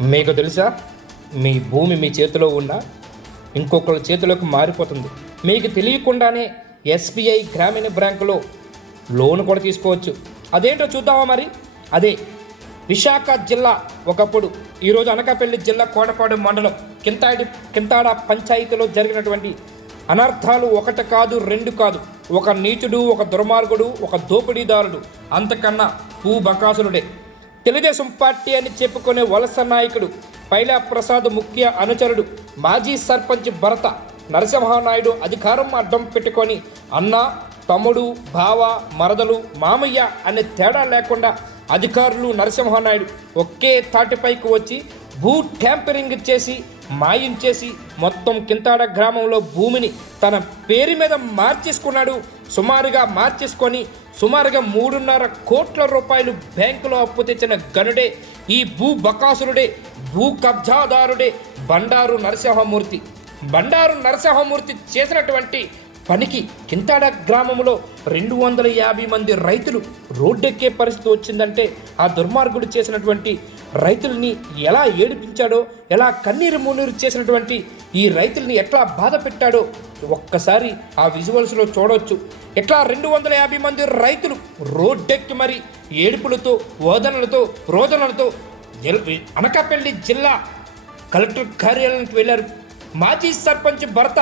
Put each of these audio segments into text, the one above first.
మీకు తెలుసా? మీ భూమి మీ చేతిలో ఉన్నా ఇంకొకళ్ళ చేతిలోకి మారిపోతుంది. మీకు తెలియకుండానే ఎస్బీఐ గ్రామీణ బ్యాంకులో లోన్ కూడా తీసుకోవచ్చు. అదేంటో చూద్దామా మరి? అదే విశాఖ జిల్లా ఒకప్పుడు ఈరోజు అనకాపల్లి జిల్లా కోటపాడు మండలం కింతాడి కింతాడ పంచాయతీలో జరిగినటువంటి అనర్థాలు ఒకటి కాదు రెండు కాదు. ఒక నీచుడు ఒక దుర్మార్గుడు ఒక దోపిడీదారుడు. అంతకన్నా భూ బకాసులుడే. తెలుగుదేశం పార్టీ అని చెప్పుకునే వలస నాయకుడు పైలా ప్రసాద్ ముఖ్య అనుచరుడు మాజీ సర్పంచ్ భరత నరసింహనాయుడు అధికారం అడ్డం పెట్టుకొని అన్న తమ్ముడు బావ మరదలు మామయ్య అనే తేడా లేకుండా అధికారులు నరసింహనాయుడు ఒకే తాటిపైకి వచ్చి భూ ట్యాంపరింగ్ చేసి మాయం చేసి మొత్తం కింతాడ గ్రామంలో భూమిని తన పేరు మీద మార్చేసుకున్నాడు. సుమారుగా మార్చేసుకొని సుమారుగా మూడున్నర కోట్ల రూపాయలు బ్యాంకులో అప్పు తెచ్చిన గనుడే ఈ భూ బకాసురుడే భూ కబ్జాదారుడే బండారు నరసింహమూర్తి. బండారు నరసింహమూర్తి చేసినటువంటి పనికి కింతాడ గ్రామంలో రెండు వందల యాభై మంది రైతులు రోడ్డెక్కే పరిస్థితి వచ్చిందంటే ఆ దుర్మార్గుడు చేసినటువంటి రైతుల్ని ఎలా ఏడిపించాడో ఎలా కన్నీరు మున్నీరు చేసినటువంటి ఈ రైతుల్ని ఎట్లా బాధ పెట్టాడో ఒక్కసారి ఆ విజువల్స్లో చూడవచ్చు ఎట్లా రెండు వందల యాభై మంది రైతులు రోడ్డెక్కి మరి ఏడుపులతో ఓదనలతో రోదనలతో అనకాపల్లి జిల్లా కలెక్టర్ కార్యాలయానికి వెళ్ళారు. మాజీ సర్పంచ్ భర్త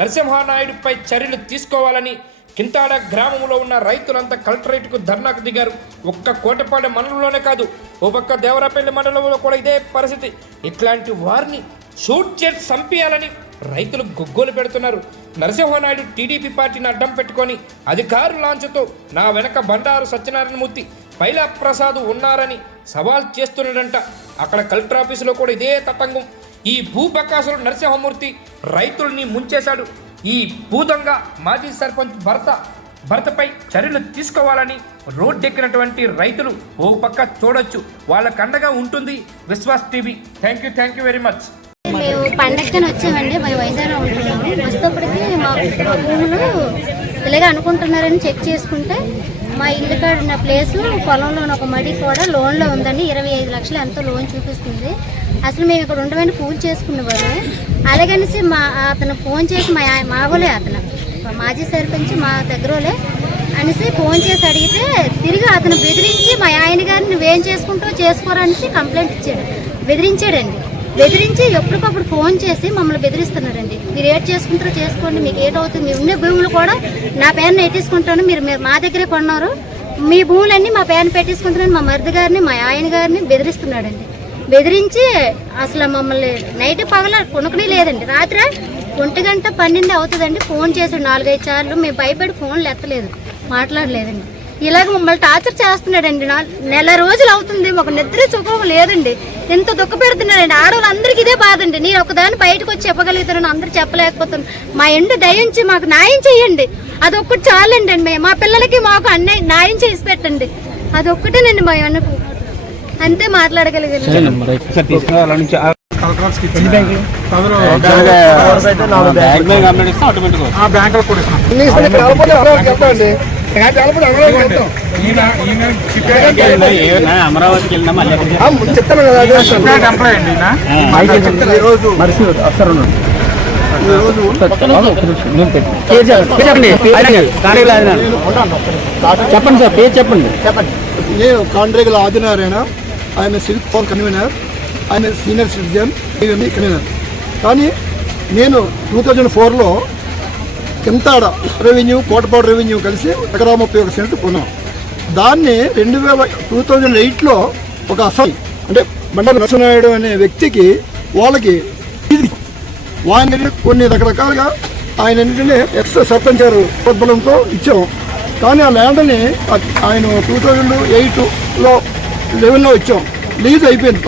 నరసింహానాయుడుపై చర్యలు తీసుకోవాలని కింతాడ గ్రామంలో ఉన్న రైతులంతా కలెక్టరేట్కు ధర్నాకు దిగారు. ఒక్క కోటపాడ మండలంలోనే కాదు ఓ పక్క దేవరాపల్లి మండలంలో కూడా ఇదే పరిస్థితి. ఇట్లాంటి వారిని షూట్ చేసి చంపేయాలని రైతులు గొగ్గోలు పెడుతున్నారు. నరసింహనాయుడు టీడీపీ పార్టీని అడ్డం పెట్టుకొని అధికారు లాంఛతో నా వెనక బండారు సత్యనారాయణమూర్తి పైలా ప్రసాద్ ఉన్నారని సవాల్ చేస్తున్నాడంట. అక్కడ కలెక్టర్ ఆఫీసులో కూడా ఇదే తతంగం. ఈ భూపకాసులు నరసింహమూర్తి రైతుల్ని ముంచేశాడు. ఈ భూదంగా మాజీ సర్పంచ్ భర్త భర్తపై చర్యలు తీసుకోవాలని రోడ్డెక్కినటువంటి రైతులు ఓ పక్క చూడొచ్చు. వాళ్ళకు అండగా ఉంటుంది Vishwas TV. Thank you thank you very much. మేము పండగకని వచ్చామండి మేము వైజాగ్లో ఉంటున్నాము. వచ్చేటప్పటికి మా మా భూములు ఇలాగే అనుకుంటున్నారని చెక్ చేసుకుంటే మా ఇల్లు కాడ ఉన్న ప్లేస్ పొలంలో ఉన్న ఒక మడి కూడా లోన్లో ఉందండి. ఇరవై ఐదు లక్షలు ఎంతో లోన్ చూపిస్తుంది. అసలు మేము ఇక్కడ ఉండమని ఫోన్ చేసుకునేవారు అలాగనేసి మా అతను ఫోన్ చేసి మా ఆయ- మా వాళ్ళే అతను మాజీ సర్పంచ్ మా దగ్గరలే అనేసి ఫోన్ చేసి అడిగితే తిరిగి అతను బెదిరించి మా ఆయన గారిని నువ్వేం చేసుకుంటావు చేసుకోరనేసి కంప్లైంట్ ఇచ్చాడు. బెదిరించాడండి. బెదిరించి ఎప్పటికప్పుడు ఫోన్ చేసి మమ్మల్ని బెదిరిస్తున్నారండి. మీరు ఏడ్ చేసుకుంటారో చేసుకోండి మీకు ఏటవుతుంది మీ ఉన్న భూములు కూడా నా పేరుని ఎట్టేసుకుంటాను మీరు మీరు మా దగ్గరే కొన్నారు. మీ భూములన్నీ మా పేరుని పెట్టేసుకుంటున్నాను మా మరిది గారిని మా ఆయన గారిని బెదిరిస్తున్నాడండి. బెదిరించి అసలు మమ్మల్ని నైట్ పగల కొనుక్కునే లేదండి. రాత్రి ఒంటి గంట పన్నెండు అవుతుందండి. ఫోన్ చేసాడు నాలుగైదు సార్లు. మేము భయపడి ఫోన్లు ఎత్తలేదు మాట్లాడలేదండి. ఇలాగ మమ్మల్ని టార్చర్ చేస్తున్నాడండి. నా నెల రోజులు అవుతుంది ఒక నిద్ర సుఖం లేదండి. ఎంత దుఃఖ పెడుతున్నాడండి. ఆడవాళ్ళందరికీ ఇదే బాధ అండి. నేను ఒకదాన్ని బయటకు వచ్చి చెప్పగలుగుతాను అందరూ చెప్పలేకపోతున్నాను మా ఎండు దయించి మాకు న్యాయం చేయండి. అదొక్కటి చాలండి అండి. మా పిల్లలకి మాకు అన్నయ్య న్యాయం చేసి పెట్టండి. అదొక్కటేనండి మా అన్నకు అంతే మాట్లాడగలిగాను. బ్యాంకులో కూడా అమరావతికి అండి ఈయన. చెప్పండి సార్ పేరు చెప్పండి. నేను కాండ్రేగల ఆదినారాయణ. ఆయన సిల్క్ ఫోర్ కన్వీనర్. ఆయన సీనియర్ సిటిజన్. కన్వీనర్. కానీ నేను టూ థౌజండ్ ఫోర్లో కింతాడ రెవెన్యూ కోటపాడు రెవెన్యూ కలిసి ఎకరా ముప్పై ఒక సెంట్ కొన్నాం. దాన్ని రెండు వేల టూ థౌజండ్ ఎయిట్లో ఒక అసలు అంటే మండల నరసనాయుడు అనే వ్యక్తికి వాళ్ళకి ఇది. వాడిని కొన్ని రకరకాలుగా ఆయన ఏంటంటే ఎక్స్ సర్పంచ్ గారు ప్రోద్బలంతో ఇచ్చాం. కానీ ఆ ల్యాండ్ని ఆయన టూ థౌజండ్ ఎయిట్లో లెవెన్లో ఇచ్చాం. లీజ్ అయిపోయింది.